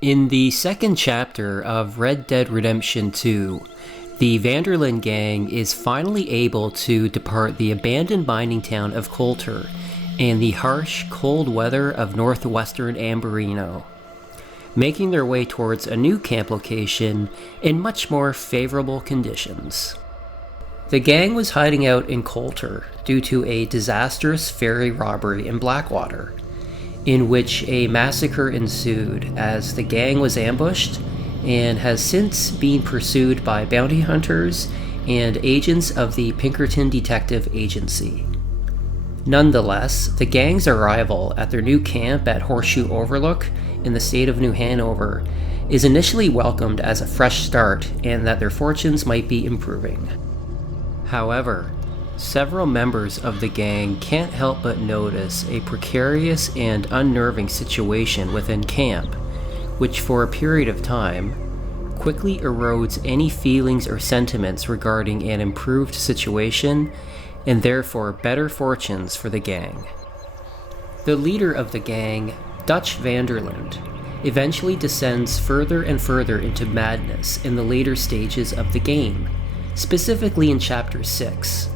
In the second chapter of Red Dead Redemption 2, the Van der Linde gang is finally able to depart the abandoned mining town of Coulter and the harsh, cold weather of northwestern Amberino, making their way towards a new camp location in much more favorable conditions. The gang was hiding out in Coulter due to a disastrous ferry robbery in Blackwater, in which a massacre ensued as the gang was ambushed and has since been pursued by bounty hunters and agents of the Pinkerton Detective Agency. Nonetheless, the gang's arrival at their new camp at Horseshoe Overlook in the state of New Hanover is initially welcomed as a fresh start and that their fortunes might be improving. However, several members of the gang can't help but notice a precarious and unnerving situation within camp, which for a period of time quickly erodes any feelings or sentiments regarding an improved situation and therefore better fortunes for the gang. The leader of the gang, Dutch Van der Linde, eventually descends further and further into madness in the later stages of the game, specifically in Chapter 6.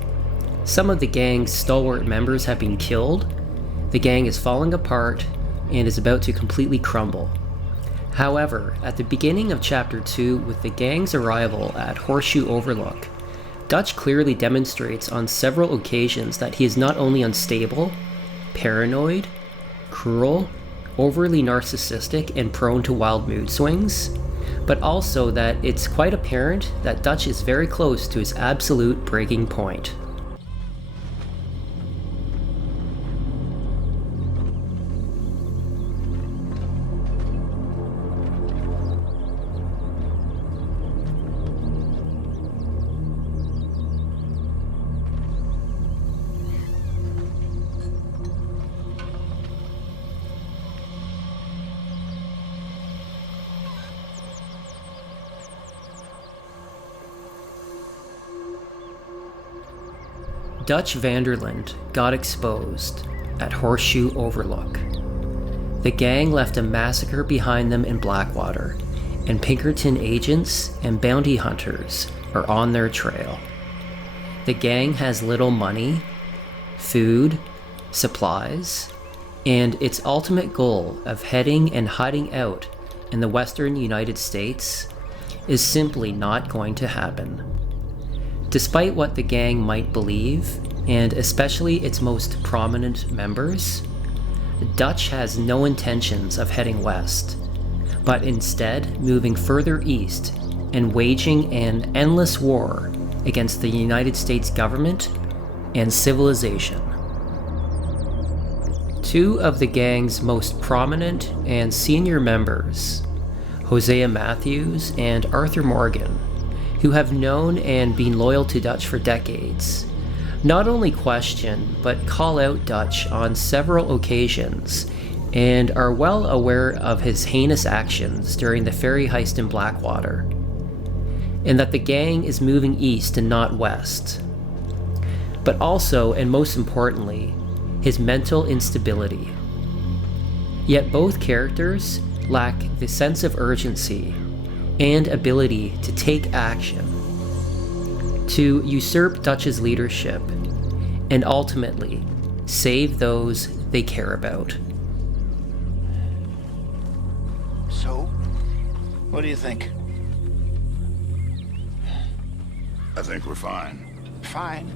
Some of the gang's stalwart members have been killed, the gang is falling apart, and is about to completely crumble. However, at the beginning of Chapter 2, with the gang's arrival at Horseshoe Overlook, Dutch clearly demonstrates on several occasions that he is not only unstable, paranoid, cruel, overly narcissistic, and prone to wild mood swings, but also that it's quite apparent that Dutch is very close to his absolute breaking point. Dutch Van der Linde got exposed at Horseshoe Overlook. The gang left a massacre behind them in Blackwater, and Pinkerton agents and bounty hunters are on their trail. The gang has little money, food, supplies, and its ultimate goal of heading and hiding out in the western United States is simply not going to happen. Despite what the gang might believe, and especially its most prominent members, Dutch has no intentions of heading west, but instead moving further east and waging an endless war against the United States government and civilization. Two of the gang's most prominent and senior members, Hosea Matthews and Arthur Morgan, who have known and been loyal to Dutch for decades, not only question but call out Dutch on several occasions and are well aware of his heinous actions during the ferry heist in Blackwater, and that the gang is moving east and not west. But also, and most importantly, his mental instability. Yet both characters lack the sense of urgency and ability to take action, to usurp Dutch's leadership, and ultimately save those they care about. So, what do you think? I think we're fine. Fine.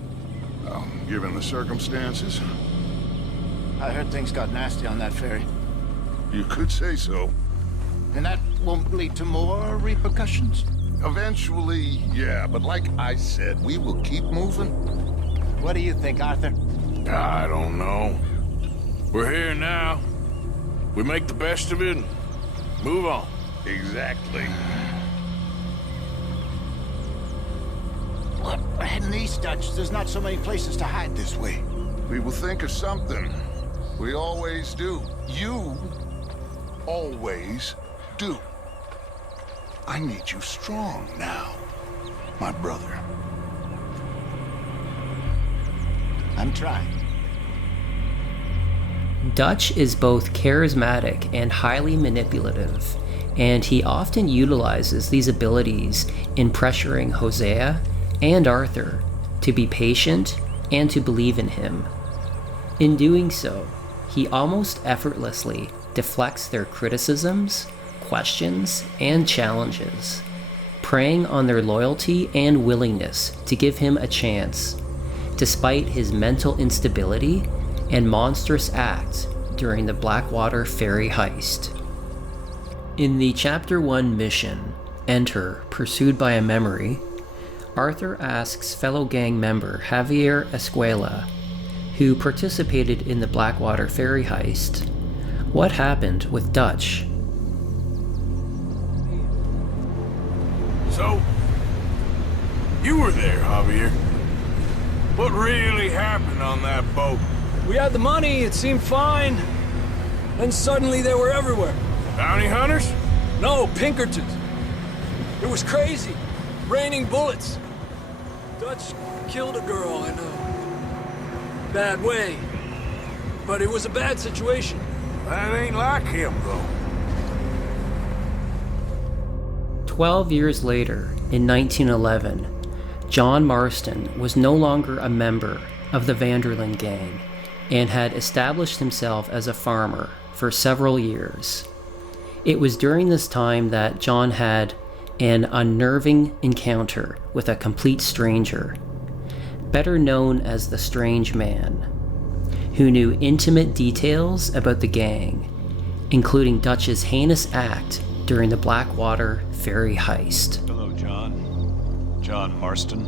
Given the circumstances, I heard things got nasty on that ferry. you could say so. And that won't lead to more repercussions? Eventually, yeah, but like I said, we will keep moving. What do you think, Arthur? I don't know. We're here now. We make the best of it and move on. Exactly. What? We're heading east, Dutch. There's not so many places to hide this way. We will think of something. We always do. You always do. I need you strong now, my brother. I'm trying. Dutch is both charismatic and highly manipulative, and he often utilizes these abilities in pressuring Hosea and Arthur to be patient and to believe in him. In doing so, he almost effortlessly deflects their criticisms, questions, and challenges, preying on their loyalty and willingness to give him a chance, despite his mental instability and monstrous acts during the Blackwater ferry heist. In the Chapter 1 mission, Enter, Pursued by a Memory, Arthur asks fellow gang member Javier Escuela, who participated in the Blackwater ferry heist, what happened with Dutch. So, you were there, Javier. What really happened on that boat? We had the money, it seemed fine. Then suddenly they were everywhere. Bounty hunters? No, Pinkertons. It was crazy. Raining bullets. Dutch killed a girl, I know. Bad way. But it was a bad situation. That ain't like him, though. 12 years later, in 1911, John Marston was no longer a member of the Vanderlyn gang and had established himself as a farmer for several years. It was during this time that John had an unnerving encounter with a complete stranger, better known as the Strange Man, who knew intimate details about the gang, including Dutch's heinous act during the Blackwater ferry heist. Hello, John. John Marston.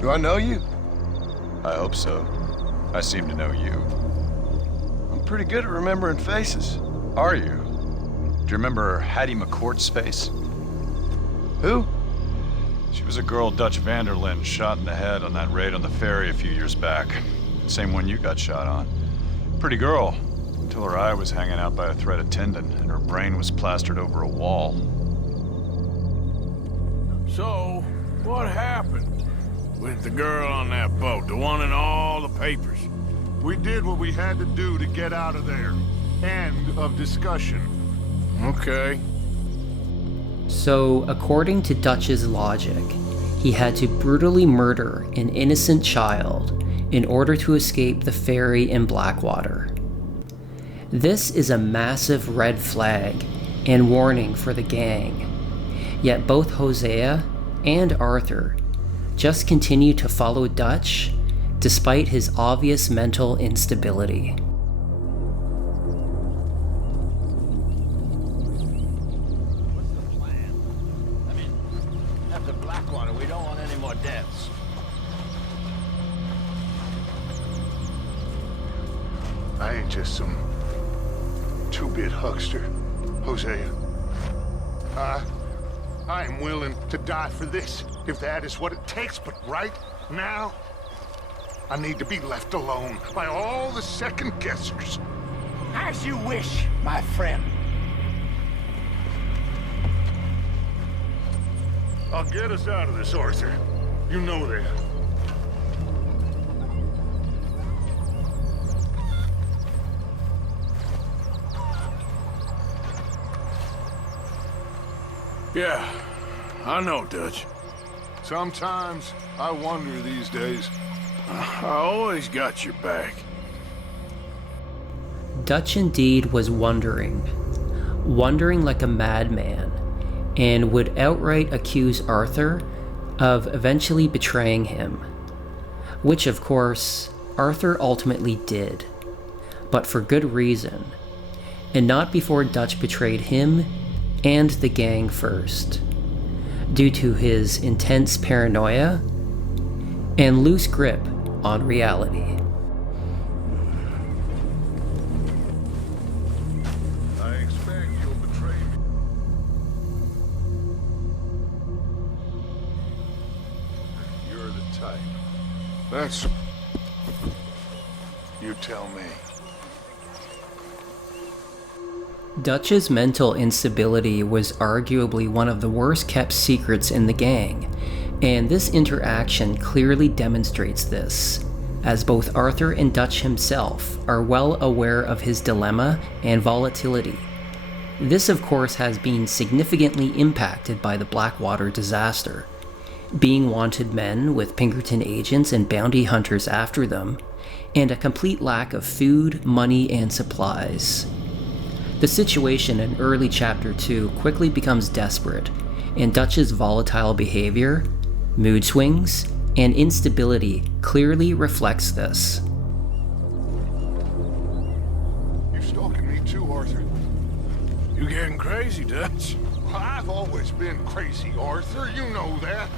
Do I know you? I hope so. I seem to know you. I'm pretty good at remembering faces. Are you? Do you remember Hattie McCourt's face? Who? She was a girl Dutch Vanderlyn shot in the head on that raid on the ferry a few years back. Same one you got shot on. Pretty girl, until her eye was hanging out by a threaded tendon and her brain was plastered over a wall. So, what happened with the girl on that boat, the one in all the papers? We did what we had to do to get out of there. End of discussion. Okay. So, according to Dutch's logic, he had to brutally murder an innocent child in order to escape the ferry in Blackwater. This is a massive red flag and warning for the gang, yet both Hosea and Arthur just continue to follow Dutch despite his obvious mental instability. I ain't just some two-bit huckster, Hosea. I am willing to die for this, if that is what it takes, but right now, I need to be left alone by all the second-guessers. As you wish, my friend. I'll get us out of this, Arthur. You know that. Yeah, I know, Dutch. Sometimes I wonder these days. I always got your back. Dutch indeed was wondering like a madman, and would outright accuse Arthur of eventually betraying him, which of course Arthur ultimately did, but for good reason, and not before Dutch betrayed him and the gang first, due to his intense paranoia and loose grip on reality. I expect you'll betray me. You're the type. That's... You tell me. Dutch's mental instability was arguably one of the worst kept secrets in the gang, and this interaction clearly demonstrates this, as both Arthur and Dutch himself are well aware of his dilemma and volatility. This, of course, has been significantly impacted by the Blackwater disaster. Being wanted men with Pinkerton agents and bounty hunters after them, and a complete lack of food, money, and supplies. The situation in early Chapter 2 quickly becomes desperate, and Dutch's volatile behavior, mood swings, and instability clearly reflects this. You stalking me too, Arthur? You getting crazy, Dutch? Well, I've always been crazy, Arthur. You know that.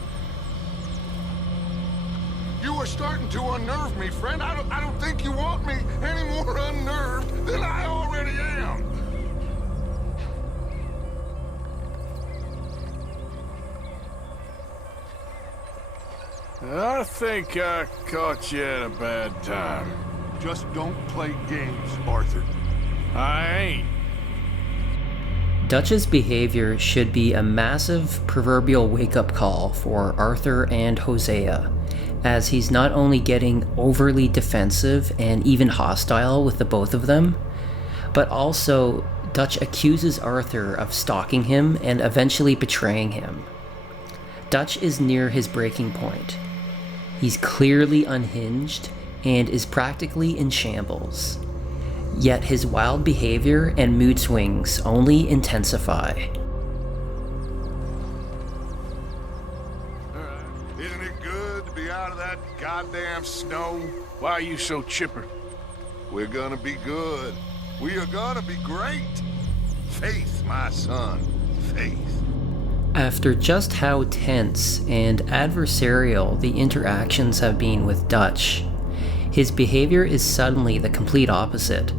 You are starting to unnerve me, friend. I don't think you want me any more unnerved than I already am. I think I caught you at a bad time. Just don't play games, Arthur. I ain't. Dutch's behavior should be a massive proverbial wake-up call for Arthur and Hosea, as he's not only getting overly defensive and even hostile with the both of them, but also Dutch accuses Arthur of stalking him and eventually betraying him. Dutch is near his breaking point. He's clearly unhinged and is practically in shambles. Yet his wild behavior and mood swings only intensify. Isn't it good to be out of that goddamn snow? Why are you so chipper? We're gonna be good. We are gonna be great. Faith, my son. Faith. After just how tense and adversarial the interactions have been with Dutch, his behavior is suddenly the complete opposite.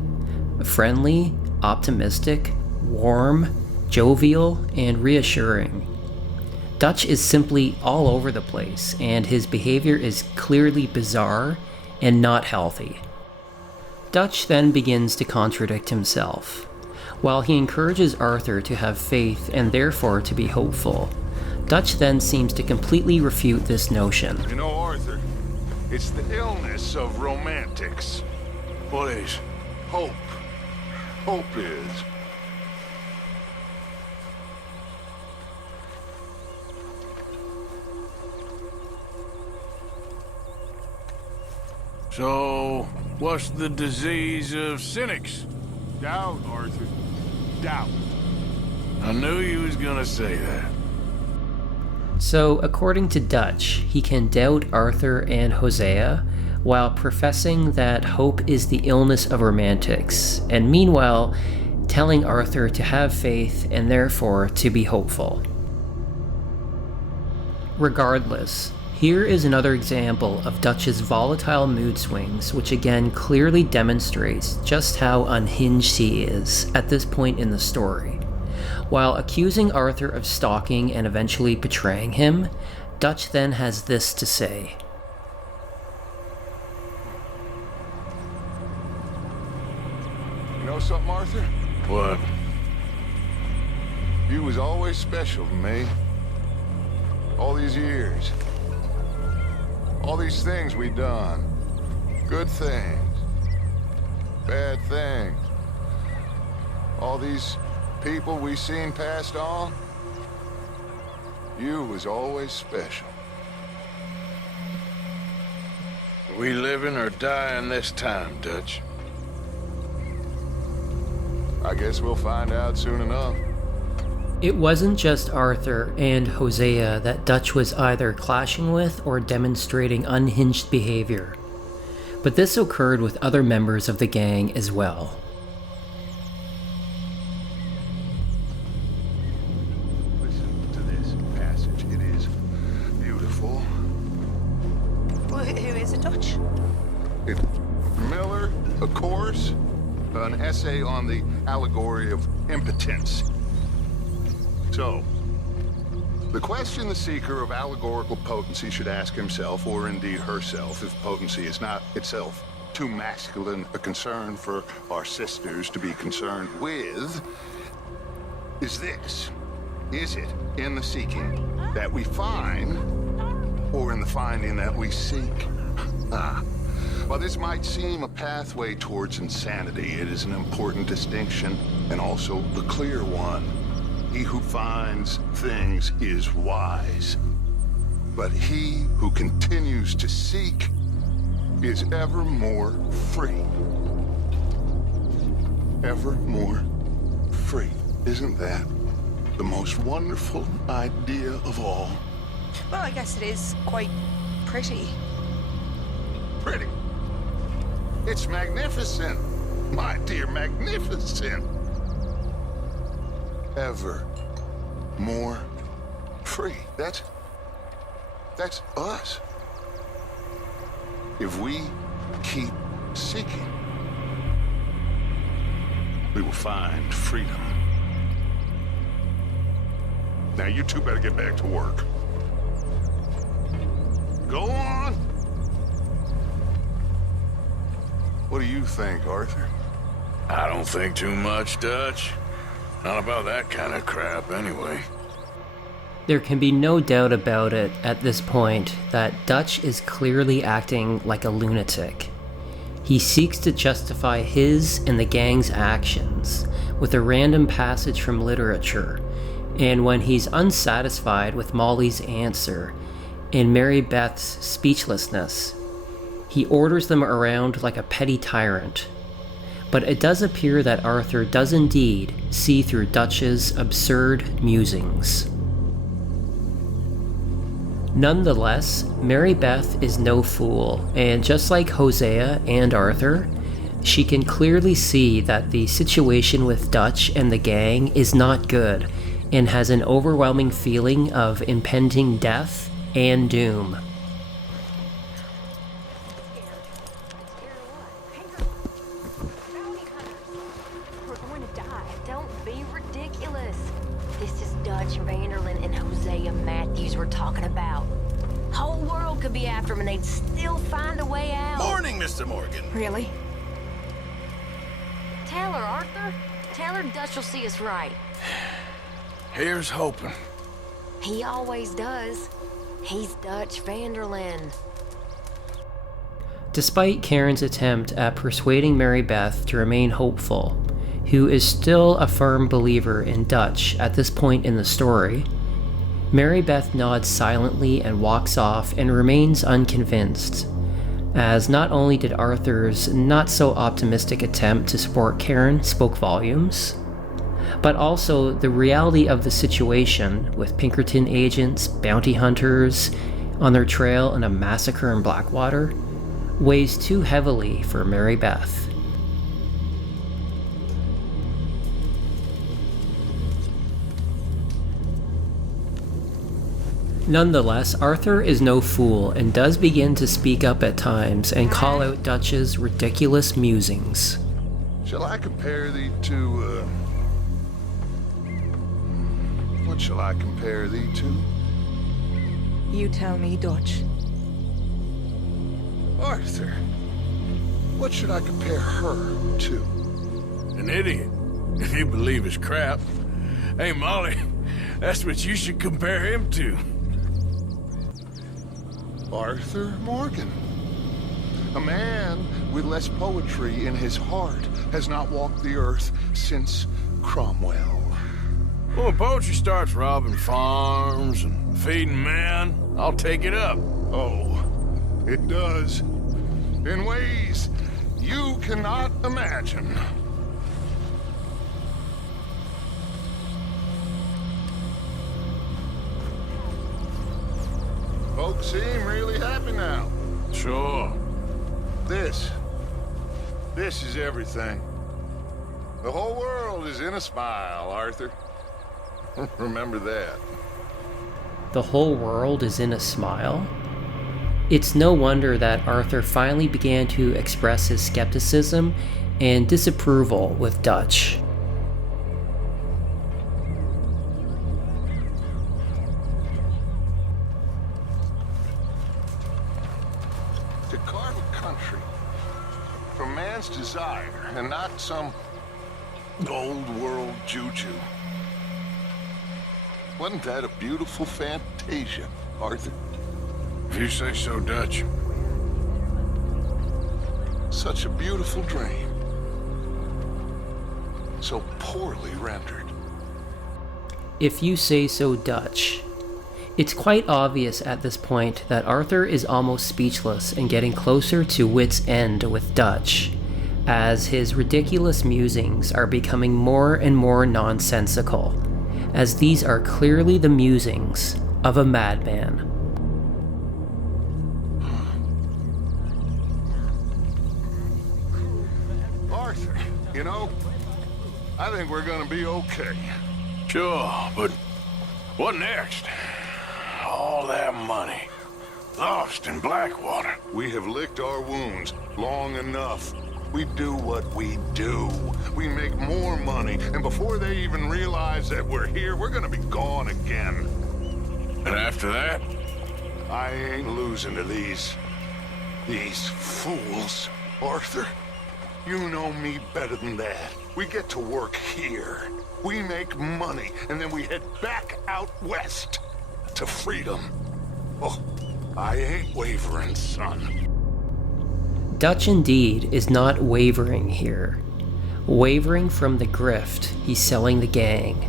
Friendly, optimistic, warm, jovial, and reassuring. Dutch is simply all over the place, and his behavior is clearly bizarre and not healthy. Dutch then begins to contradict himself. While he encourages Arthur to have faith and therefore to be hopeful, Dutch then seems to completely refute this notion. You know, Arthur, it's the illness of romantics. What is? Hope. Hope is. So, what's the disease of cynics? Doubt, Arthur. Doubt. I knew you was gonna say that. So, according to Dutch, he can doubt Arthur and Hosea while professing that hope is the illness of romantics, and meanwhile telling Arthur to have faith and therefore to be hopeful. Regardless, here is another example of Dutch's volatile mood swings, which again clearly demonstrates just how unhinged he is at this point in the story. While accusing Arthur of stalking and eventually betraying him, Dutch then has this to say. You know something, Arthur? What? You was always special to me. All these years. All these things we done. Good things. Bad things. All these people we seen passed on. You was always special. We living or dying this time, Dutch? I guess we'll find out soon enough. It wasn't just Arthur and Hosea that Dutch was either clashing with or demonstrating unhinged behavior, but this occurred with other members of the gang as well. Listen to this passage. It is beautiful. Who is it, Dutch? It's Miller, of course. An essay on the allegory of impotence. So, the question the seeker of allegorical potency should ask himself, or indeed herself, if potency is not itself too masculine a concern for our sisters to be concerned with, is this. Is it in the seeking that we find, or in the finding that we seek? While this might seem a pathway towards insanity, it is an important distinction, and also the clear one. He who finds things is wise. But he who continues to seek is ever more free. Ever more free. Isn't that the most wonderful idea of all? Well, I guess it is quite pretty. Pretty. It's magnificent. My dear, magnificent. Ever more free. That's us. If we keep seeking, we will find freedom. Now you two better get back to work. Go on. What do you think, Arthur? I don't think too much, Dutch. Not about that kind of crap, anyway. There can be no doubt about it at this point that Dutch is clearly acting like a lunatic. He seeks to justify his and the gang's actions with a random passage from literature, and when he's unsatisfied with Molly's answer and Mary Beth's speechlessness, he orders them around like a petty tyrant. But it does appear that Arthur does indeed see through Dutch's absurd musings. Nonetheless, Mary Beth is no fool, and just like Hosea and Arthur, she can clearly see that the situation with Dutch and the gang is not good, and has an overwhelming feeling of impending death and doom. We're going to die. Don't be ridiculous. This is Dutch Vanderlyn and Hosea Matthews we're talking about. Whole world could be after him and they'd still find a way out. Morning, Mr. Morgan. Really? Tell her, Arthur. Tell her Dutch will see us right. Here's hoping. He always does. He's Dutch Vanderlyn. Despite Karen's attempt at persuading Mary Beth to remain hopeful, who is still a firm believer in Dutch at this point in the story, Mary Beth nods silently and walks off and remains unconvinced, as not only did Arthur's not-so-optimistic attempt to support Karen spoke volumes, but also the reality of the situation with Pinkerton agents, bounty hunters, on their trail in a massacre in Blackwater, weighs too heavily for Mary Beth. Nonetheless, Arthur is no fool and does begin to speak up at times and call out Dutch's ridiculous musings. Shall I compare thee to, what shall I compare thee to? You tell me, Dutch. Arthur. What should I compare her to? An idiot. If you believe his crap. Hey, Molly, that's what you should compare him to. Arthur Morgan. A man with less poetry in his heart has not walked the earth since Cromwell. Well, when poetry starts robbing farms and feeding men, I'll take it up. Oh, it does. In ways you cannot imagine. Folks seem really happy now. Sure. This is everything. The whole world is in a smile, Arthur. Remember that. The whole world is in a smile? It's no wonder that Arthur finally began to express his skepticism and disapproval with Dutch. To carve a country from man's desire and not some old world juju. Wasn't that a beautiful fantasia, Arthur? If you say so, Dutch. Such a beautiful dream. So poorly rendered. If you say so, Dutch. It's quite obvious at this point that Arthur is almost speechless and getting closer to wit's end with Dutch, as his ridiculous musings are becoming more and more nonsensical, as these are clearly the musings of a madman. Arthur, you know, I think we're gonna be okay. Sure, but what next? All that money. Lost in Blackwater. We have licked our wounds long enough. We do what we do. We make more money, and before they even realize that we're here, we're gonna be gone again. And after that? I ain't losing to these fools. Arthur, you know me better than that. We get to work here. We make money, and then we head back out west to freedom. Oh, I ain't wavering, son. Dutch indeed is not wavering here. Wavering from the grift he's selling the gang.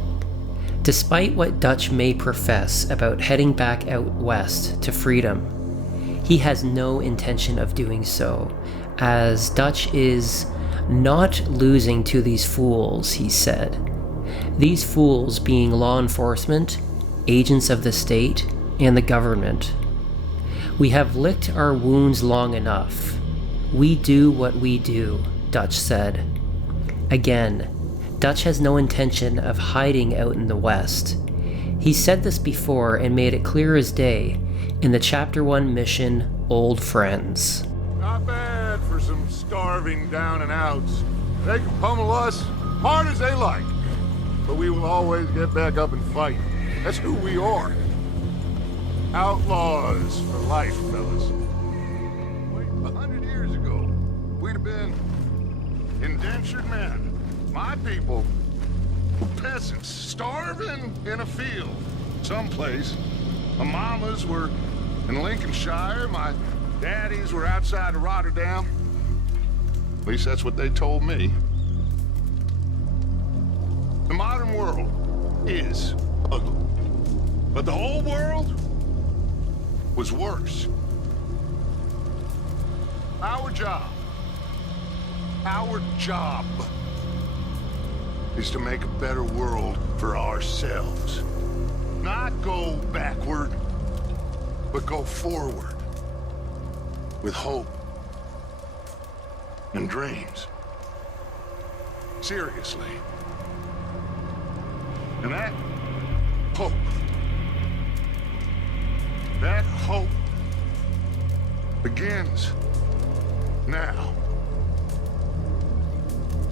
Despite what Dutch may profess about heading back out west to freedom, he has no intention of doing so, as Dutch is not losing to these fools, he said. These fools being law enforcement, agents of the state, and the government. We have licked our wounds long enough. We do what we do, Dutch said. Again, Dutch has no intention of hiding out in the West. He said this before and made it clear as day in the Chapter 1 mission, Old Friends. Not bad for some starving down and outs. They can pummel us hard as they like, but we will always get back up and fight. That's who we are. Outlaws for life, fellas. Wait, 100 years ago, we'd have been indentured men. My people were peasants, starving in a field someplace. My mamas were in Lincolnshire, my daddies were outside of Rotterdam. At least that's what they told me. The modern world is ugly, but the whole world was worse. Our job is to make a better world for ourselves. Not go backward, but go forward with hope and dreams. Seriously. And that hope begins now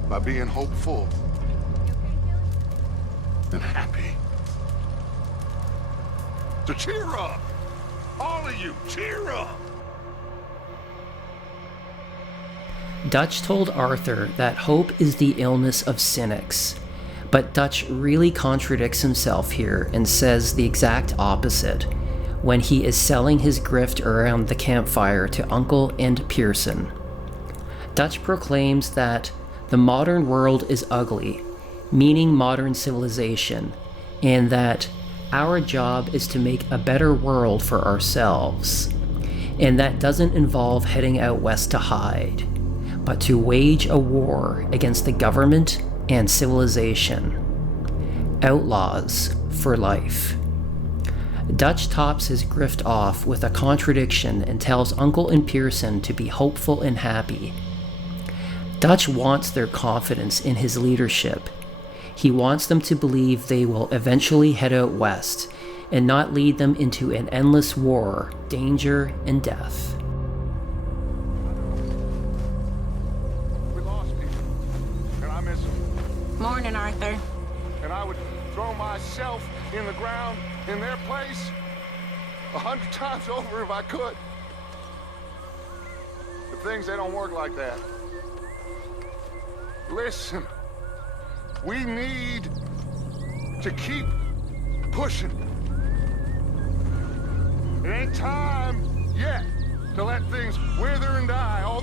by being hopeful and happy. So cheer up, all of you, cheer up. Dutch told Arthur that hope is the illness of cynics, but Dutch really contradicts himself here and says the exact opposite when he is selling his grift around the campfire to Uncle and Pearson. Dutch proclaims that the modern world is ugly, meaning modern civilization, and that our job is to make a better world for ourselves. And that doesn't involve heading out west to hide, but to wage a war against the government and civilization. Outlaws for life. Dutch tops his grift off with a contradiction and tells Uncle and Pearson to be hopeful and happy. Dutch wants their confidence in his leadership. He wants them to believe they will eventually head out west and not lead them into an endless war, danger, and death. We lost people, and I miss them. Morning, Arthur. And I would throw myself in the ground in their place 100 times over if I could. But things, they don't work like that. Listen, we need to keep pushing. It ain't time yet to let things wither and die. All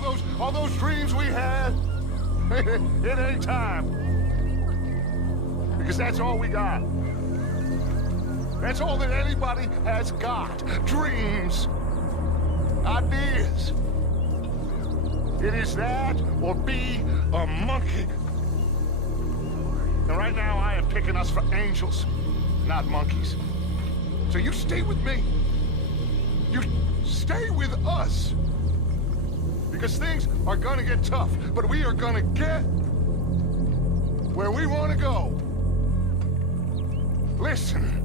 those dreams we had, it ain't time. Because that's all we got. That's all that anybody has got. Dreams. Ideas. It is that or be a monkey. And right now I am picking us for angels, not monkeys. So you stay with me. You stay with us. Because things are gonna get tough, but we are gonna get where we want to go. Listen.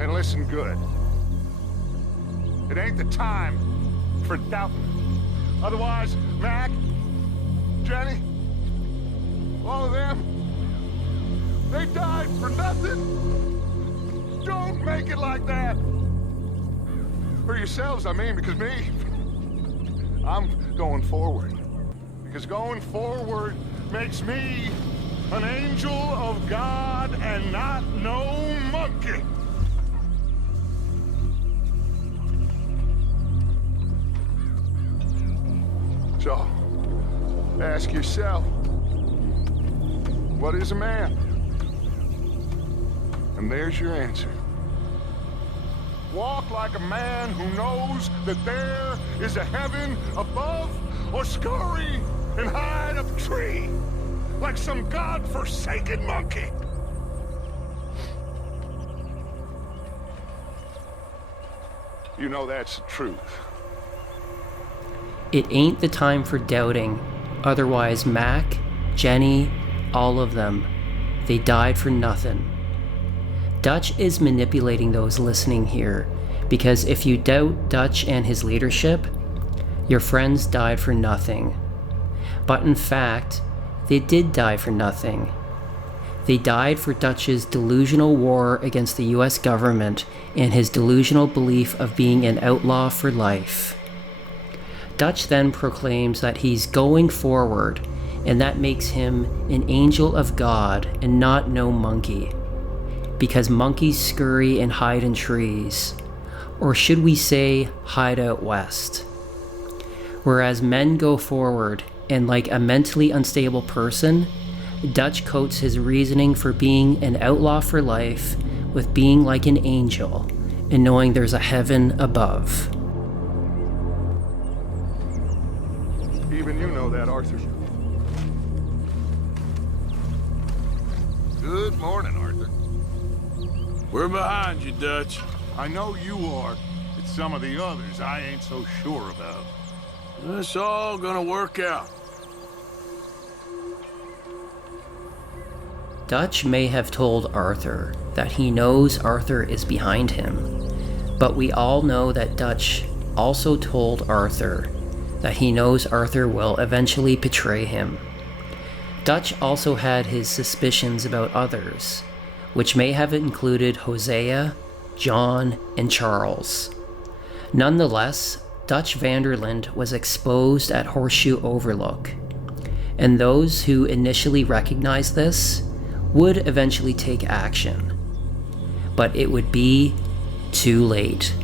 And listen good. It ain't the time for doubting. Otherwise, Mac, Jenny, all of them, they died for nothing. Don't make it like that. For yourselves, I mean, because me, I'm going forward. Because going forward makes me an angel of God and not no monkey. So, ask yourself, what is a man? And there's your answer. Walk like a man who knows that there is a heaven above, or scurry and hide up a tree like some God-forsaken monkey. You know that's the truth. It ain't the time for doubting. Otherwise, Mac, Jenny, all of them, they died for nothing. Dutch is manipulating those listening here, because if you doubt Dutch and his leadership, your friends died for nothing. But in fact, they did die for nothing. They died for Dutch's delusional war against the US government and his delusional belief of being an outlaw for life. Dutch then proclaims that he's going forward, and that makes him an angel of God and not no monkey. Because monkeys scurry and hide in trees. Or should we say, hide out west. Whereas men go forward, and like a mentally unstable person, Dutch coats his reasoning for being an outlaw for life with being like an angel and knowing there's a heaven above. Even you know that, Arthur. Good morning, Arthur. We're behind you, Dutch. I know you are. It's some of the others I ain't so sure about. It's all gonna work out. Dutch may have told Arthur that he knows Arthur is behind him, but we all know that Dutch also told Arthur that he knows Arthur will eventually betray him. Dutch also had his suspicions about others, which may have included Hosea, John, and Charles. Nonetheless, Dutch van der Linde was exposed at Horseshoe Overlook, and those who initially recognized this would eventually take action. But it would be too late.